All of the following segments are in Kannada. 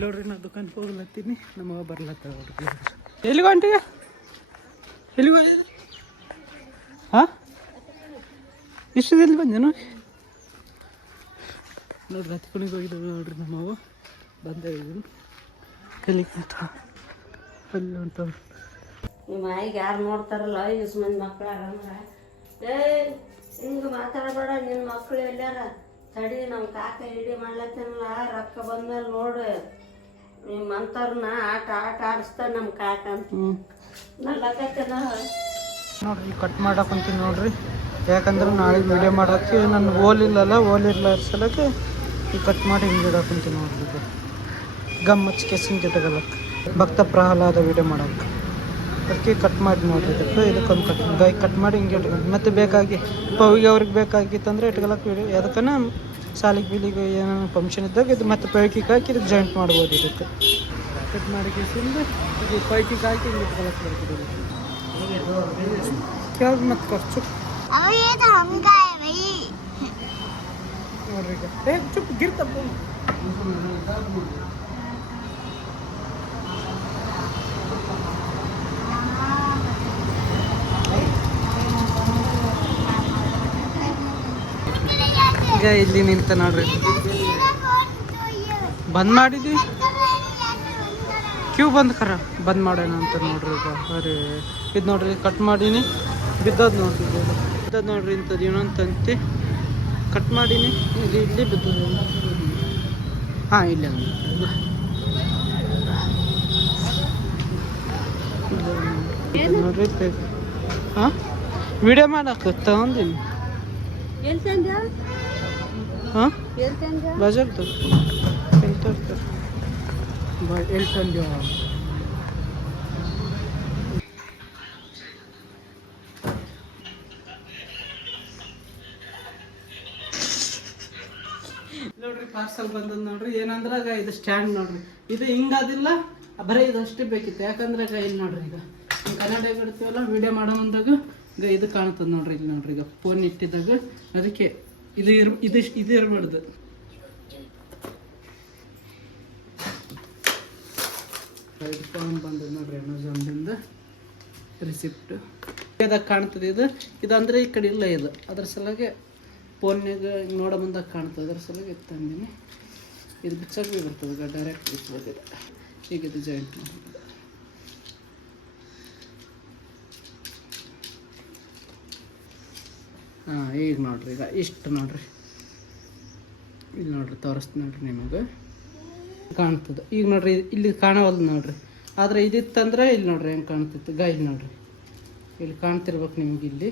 ನೋಡ್ರಿ ನಾ ದುಕಾನ್ಗೆ ಹೋಗ್ಲತ್ತೀನಿ ನಮ್ಮವ ಬರ್ಲತ್ತ ನೋಡ್ರಿ. ಎಲ್ಲಿಗೆ ಹೊಂಟಿಗೆ ಎಲ್ಲಿಗೆ ಹೋಗಿದ್ದು? ಹಾಂ ಇಷ್ಟದಲ್ಲಿ ಬಂದೆ ನೋಡಿ ನೋಡ್ರಿ ಹತ್ಕೊಣಿಗೆ ಹೋಗಿದ್ದು ನೋಡ್ರಿ ನಮ್ಮವ ಬಂದೇ ಇದ್ದೀನಿ ಕಲಿಕಂತ ಅಲ್ಲಿ ಹೊಂಟವ. ನಿಮ್ಮ ಆಯಿಗೆ ಯಾರು ನೋಡ್ತಾರಲ್ಲ ಇಸ್ ಮಂದಿ ಮಕ್ಳು ಆರಾಮ್ರ ಏ ಹಿಂಗೆ ಮಾತಾಡಬೇಡ ನಿನ್ನ ಮಕ್ಕಳು ಎಲ್ಲಾರ ತಡಿ ನಮ್ಮ ಕಾಕ ಹಿಡಿ ಮಾಡ್ಲತ್ತೇನಲ್ಲ ರೊಕ್ಕ ಬಂದ್ಮೇಲೆ ನೋಡು ನಿಮ್ಮಂಥವ್ರನ್ನ ಆಟ ಆಡಿಸ್ತಾನೆ ನಮ್ಮ ಕಾಕ ಅಂತ ನಲ್ಲಕತ್ತೇನ ನೋಡ್ರಿ ಕಟ್ ಮಾಡಕ್ಕಂತೀನಿ ನೋಡ್ರಿ. ಯಾಕಂದ್ರೆ ನಾಳೆ ವಿಡಿಯೋ ಮಾಡೋಕ್ಕೆ ನಾನು ಓಲಿರ್ಲ ಸಲಕ್ಕೆ ಈ ಕಟ್ ಮಾಡಿ ಹಿಂಗೆ ಇಡಕ್ಕಂತೀನಿ ನೋಡ್ರಿ. ಇದು ಗಮ್ಮಚ್ಚ ಕೆಸಿನ ಗಿಟಗಲಕ್ಕೆ ಭಕ್ತ ಪ್ರಹ್ಲಾದ ವಿಡಿಯೋ ಮಾಡೋಕ್ಕೆ ಅದಕ್ಕೆ ಕಟ್ ಮಾಡಿ ನೋಡ್ರಿ. ಇದಕ್ಕೊಂದು ಕಟ್ ಮಾಡಿ ಹಿಂಗೆ ಇಟ್ಕೊಂಡು ಮತ್ತೆ ಬೇಕಾಗಿ ಪವಿಗೆ ಅವ್ರಿಗೆ ಬೇಕಾಗಿತ್ತಂದ್ರೆ ಇಟ್ಕೊಳಕ್ಕೆ ವಿಡಿಯೋ ಅದಕ್ಕನ ಸಾಲಿಗೆ ಬೀಲಿಗೆ ಏನೇನು ಫಂಕ್ಷನ್ ಇದ್ದಾಗ ಇದು ಮತ್ತೆ ಪೈಕಿಗೆ ಹಾಕಿ ಇದಕ್ಕೆ ಜಾಯಿಂಟ್ ಮಾಡ್ಬೋದು. ಇದಕ್ಕೆ ಕಟ್ ಮಾಡಿ ಕೇಸಿಂದ ಇದು ಪೈಕಿಗೆ ಹಾಕಿ ಹಿಂಗೆ ಇಟ್ಕೊಳಕ್ಕೆ ಬರ್ತದೆ. ಯಾವ್ದು ಮತ್ತೆ ಖರ್ಚು ನೋಡ್ರಿ ಈಗ ಚುಪ್ ಗಿರ್ತಪ್ಪ. ಈಗ ಇಲ್ಲಿ ನಿಂತ ನೋಡ್ರಿ ಬಂದ್ ಮಾಡಿದ್ವಿ ಕ್ಯೂ ಬಂದ್ ಬಂದ್ ಮಾಡೋಣ ಅಂತ ನೋಡ್ರಿ. ಈಗ ಅರೆ ಇದು ನೋಡ್ರಿ ಕಟ್ ಮಾಡೀನಿ ಬಿದ್ದದ್ ನೋಡ್ರಿ ಇಂಥದ್ದು ಇನ್ನೊಂದು ತಂತಿ ಕಟ್ ಮಾಡೀನಿ ಇಲ್ಲಿ ಬಿದ್ದದ. ಹಾಂ ಇಲ್ಲ ನೋಡ್ರಿ ಹಾಂ ವಿಡಿಯೋ ಮಾಡಕ್ಕೆ ತಗೊಂಡಿನಿ. ಹಾಂ ಬಜಾರ್ ಎಲ್ಲಿ ತರ್ತಾರೆ ಎಲ್ಲಿ ತಂದ್ಯೋ ನೋಡ್ರಿ ಪಾರ್ಸಲ್ ಬಂದದ್ ನೋಡ್ರಿ. ಏನಂದ್ರಾಗ ಇದು ಸ್ಟ್ಯಾಂಡ್ ನೋಡ್ರಿ. ಇದು ಹಿಂಗಾದಿಲ್ಲ ಬರೀ ಇದು ಅಷ್ಟೇ ಬೇಕಿತ್ತು. ಯಾಕಂದ್ರೆ ಇಲ್ಲಿ ನೋಡ್ರಿ ಈಗ ಕನ್ನಡ ಇಡ್ತೀವಲ್ಲ ವಿಡಿಯೋ ಮಾಡೋ ಮುಂದಾಗ ಈಗ ಇದು ಕಾಣ್ತದೆ ನೋಡ್ರಿ. ಇಲ್ಲಿ ನೋಡ್ರಿ ಈಗ ಫೋನ್ ಇಟ್ಟಿದ್ದಾಗ ಅದಕ್ಕೆ ಇದು ಇರಬಾರ್ದು. ಫಾರ್ಮ್ ಬಂದದ ನೋಡ್ರಿ ಅಮೆಝಾನ್ದಿಂದ ರಿಸಿಪ್ಟ್ ಅದಾಗ ಕಾಣ್ತದೆ. ಇದು ಅಂದರೆ ಈ ಕಡೆ ಇಲ್ಲ ಇದು ಅದ್ರ ಸಲುವಾಗಿ ಫೋನ್ಯಾಗ ನೋಡೋ ಮುಂದಾಗ ಕಾಣ್ತದೆ. ಅದ್ರ ಸಲುವಾಗಿ ಇದು ತಂದೀನಿ. ಇದು ಬಿಚ್ಚಕ್ಕೆ ಭೀ ಬರ್ತದೆ ಈಗ ಡೈರೆಕ್ಟ್ ಬಿಚ್ಬೋದು. ಈಗ ಇದು ಜಾಯಿಂಟ್ ಮಾಡಿ ಹಾಂ ಈಗ ನೋಡ್ರಿ ಈಗ ಇಷ್ಟು ನೋಡ್ರಿ ಇಲ್ಲಿ ನೋಡ್ರಿ ತೋರಿಸ್ತೀನಿ ನೋಡ್ರಿ ನಿಮಗೆ ಕಾಣ್ತದೆ. ಈಗ ನೋಡ್ರಿ ಇಲ್ಲಿ ಕಾಣವಲ್ದು ನೋಡ್ರಿ. ಆದರೆ ಇದಿತ್ತಂದ್ರೆ ಇಲ್ಲಿ ನೋಡ್ರಿ ಹೆಂಗೆ ಕಾಣ್ತಿತ್ತು ಇಲ್ಲಿ ನೋಡ್ರಿ ಇಲ್ಲಿ ಕಾಣ್ತಿರ್ಬೇಕು ನಿಮ್ಗೆ. ಇಲ್ಲಿ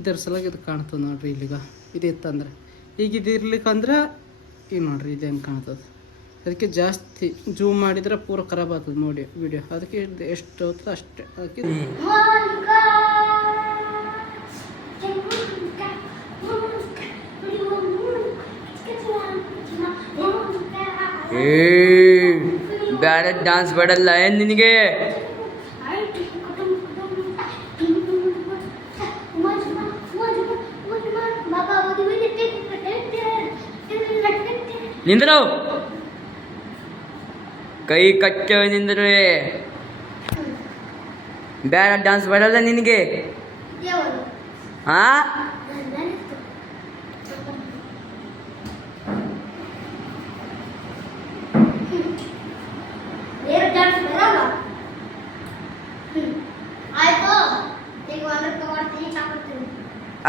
ಇದರ ಸಲುವಾಗಿ ಇದು ಕಾಣ್ತದೆ ನೋಡ್ರಿ. ಇಲ್ಲಿಗ ಇದಿತ್ತಂದ್ರೆ ಈಗ ಇದು ಇರ್ಲಿಕ್ಕಂದ್ರೆ ಈಗ ನೋಡ್ರಿ ಇದು ಹೆಂಗೆ ಕಾಣ್ತದೆ. ಅದಕ್ಕೆ ಜಾಸ್ತಿ ಜೂಮ್ ಮಾಡಿದ್ರೆ ಪೂರ ಖರಾಬ್ ಆಗ್ತದೆ ನೋಡಿ ವಿಡಿಯೋ. ಅದಕ್ಕೆ ಎಷ್ಟು ಹೋಗ್ತದೆ ಅಷ್ಟೇ. ಅದಕ್ಕೆ ಬೇರೆ ಡ್ಯಾನ್ಸ್ ಬರಲ್ಲ ಏನು ನಿನಗೆ? ನಿಂದ್ರು ಕೈ ಕಟ್ಟ ನಿಂದ್ರೆ ಬೇರೆ ಡ್ಯಾನ್ಸ್ ಬರಲ್ಲ ನಿನಗೆ? ಹಾ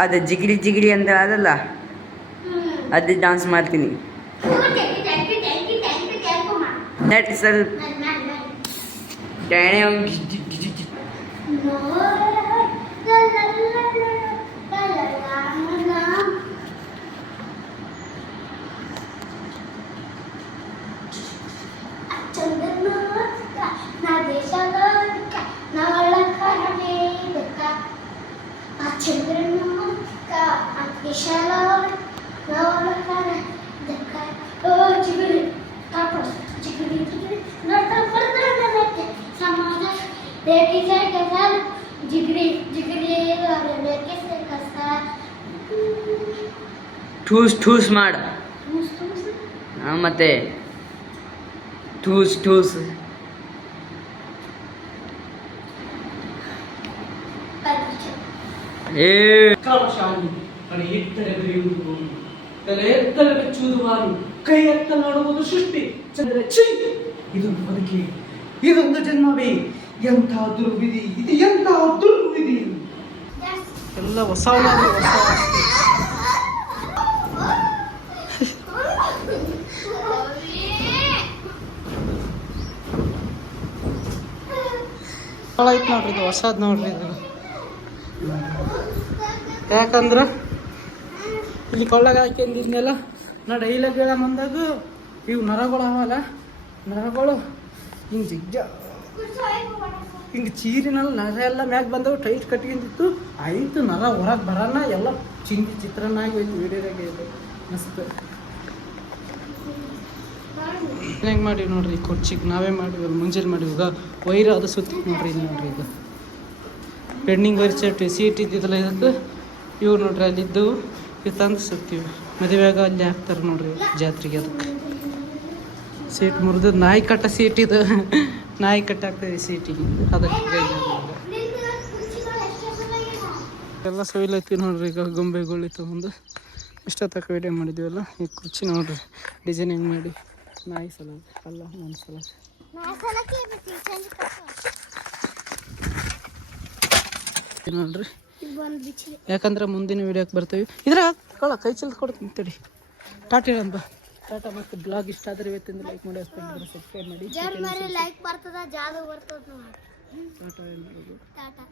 ಅದು ಜಿಗಿರಿ ಜಿಗಿರಿ ಅಂತ ಅದಲ್ಲ ಅದು ಡ್ಯಾನ್ಸ್ ಮಾಡ್ತೀನಿ. ನೆಟ್ ಸ್ವಲ್ಪ ठूस ठूस माड ಮತ್ತೆ ಟೂಸ್ ಟೂಸ್ ಏ ಕಾಮಶಾಲಿ ಅಡಿ ಇಟ್ಟರೆ ಬರೆಯುವುದು ಗೋಲು ತಲೆ ಎತ್ತಲೆ ಬೆಚ್ಚುವುದು ಮಾರು ಕೈ ಎತ್ತ ನೋಡುವುದು ಸೃಷ್ಟಿ ಚಂದ್ರ ಛೀ ಇದು ಬದುಕಿ ಇದೊಂದು ಜನ್ಮವೇ ಎಂಥ ದುರ್ವಿಧಿ ಇದು ಎಂಥ ದುರ್ವಿಧಿ ಎಲ್ಲ ಹೊಸ ಐತ್ ನೋಡ್ರಿ ಇದು ಹೊಸದ್ ನೋಡ್ರಿ ಇದು ಯಾಕಂದ್ರೆ ಇಲ್ಲಿ ಕೊಳ್ಳಾಗ ಹಾಕ್ಯಂದಿದ್ನೆಲ್ಲ ನಾ ಡೈಲಾಗ್ ಹೇಳ ಬಂದಾಗ ಇವು ನರಗಳು ಅವಲ್ಲ ನರಗಳು ಹಿಂಗೆ ಜಿಗ್ಜ ಹಿಂಗೆ ಚೀರಿನಲ್ಲಿ ನರ ಎಲ್ಲ ಮ್ಯಾಗ ಬಂದವು ಟೈಟ್ ಕಟ್ಕೊಂಡಿತ್ತು ಆಯಿತು ನರ ಹೊರಗೆ ಬರೋಣ ಎಲ್ಲ ಚಿಂದಿ ಚಿತ್ರಾನ್ನ ಆಗಿ ಹೋಯ್ತು ವಿಡಿಯೋದಾಗೆ ಇದು ಮಸ್ತ್ ಹೆಂಗೆ ಮಾಡಿವಿ ನೋಡ್ರಿ ಕುರ್ಚಿಗೆ ನಾವೇ ಮಾಡಿವಿ ಮುಂಜಾನೆ ಮಾಡಿವಾಗ ವೈರ್ ಅದು ಸುತ್ತ ನೋಡ್ರಿ ಇದು ನೋಡ್ರಿ ಇದು ಪೆಂಡಿಂಗ್ ವೈರ್ ಸೀಟ್ ಇದ್ದಿದ್ದಲ್ಲ ಇದಕ್ಕೆ ಇವು ನೋಡ್ರಿ ಅಲ್ಲಿದ್ದು ಇವು ತಂದು ಸುತ್ತೀವಿ ಮದುವೆಯಾಗ ಅಲ್ಲಿ ಹಾಕ್ತಾರೆ ನೋಡ್ರಿ ಜಾತ್ರೆಗೆ ಅದಕ್ಕೆ ಸೀಟ್ ಮುರಿದು ನಾಯಿ ಕಟ್ಟ ಸೀಟ್ ಇದು ನಾಯಿ ಕಟ್ಟ ಹಾಕ್ತದೆ ಸೀಟಿಗೆ ಅದಕ್ಕೆ ಎಲ್ಲ ಸೊಯ್ಲೈತಿ ನೋಡ್ರಿ ಈಗ ಗೊಂಬೆಗಳು ತೊಗೊಂಡು ಇಷ್ಟೊತ್ತಕ ವಿಡಿಯೋ ಮಾಡಿದ್ವಲ್ಲ ಈ ಕುರ್ಚಿ ನೋಡ್ರಿ ಡಿಸೈನ್ ಹೆಂಗೆ ಮಾಡಿ ನಾಯಿ ಸಲ ಅಲ್ಲ ನನ್ನ ಸಲ ನೋಡ್ರಿ ಯಾಕಂದ್ರೆ ಮುಂದಿನ ವಿಡಿಯೋಕ್ಕೆ ಬರ್ತೀವಿ ಇದ್ರ ಕೊಳ ಕೈ ಚಲ್ ಕೊಡ್ತೀನಿ ತಡಿ ಟಾಟಾ ಅಂತ ಟಾಟಾ ಮತ್ತು ಬ್ಲಾಗ್ ಇಷ್ಟ ಆದರೆ ಇವತ್ತಿಂದ ಲೈಕ್ ಮಾಡಿ ಸಬ್ಸ್ಕ್ರೈಬ್ ಮಾಡಿ ಲೈಕ್ ಬರ್ತದ ಜಾದು ಬರ್ತದ ಟಾಟಾ ಏನು ಮಾಡೋದು ಟಾಟಾ